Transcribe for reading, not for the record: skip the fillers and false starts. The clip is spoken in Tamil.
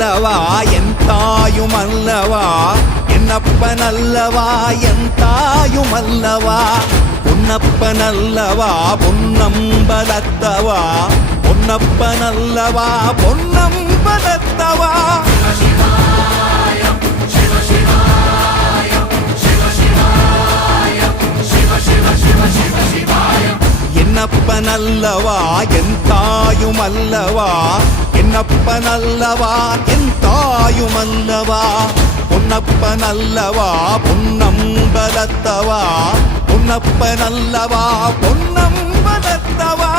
அல்லவா என் தாயும் அல்லவா என்னப்பன் அல்லவா என் தாயும் அல்லவா பொன்னப்பன் அல்லவா பொன்னம்பலத்தவா பொன்னப்பன் அல்லவா பொன்னம்பலத்தவா என்னப்பன் அல்லவா என் தாயும் அல்லவா என்னப்பன் அல்லவா என் தாயும் அல்லவா பொன்னப்பன் அல்லவா பொன்னம்பலத்தவா பொன்னப்பன் அல்லவா பொன்னம்பலத்தவா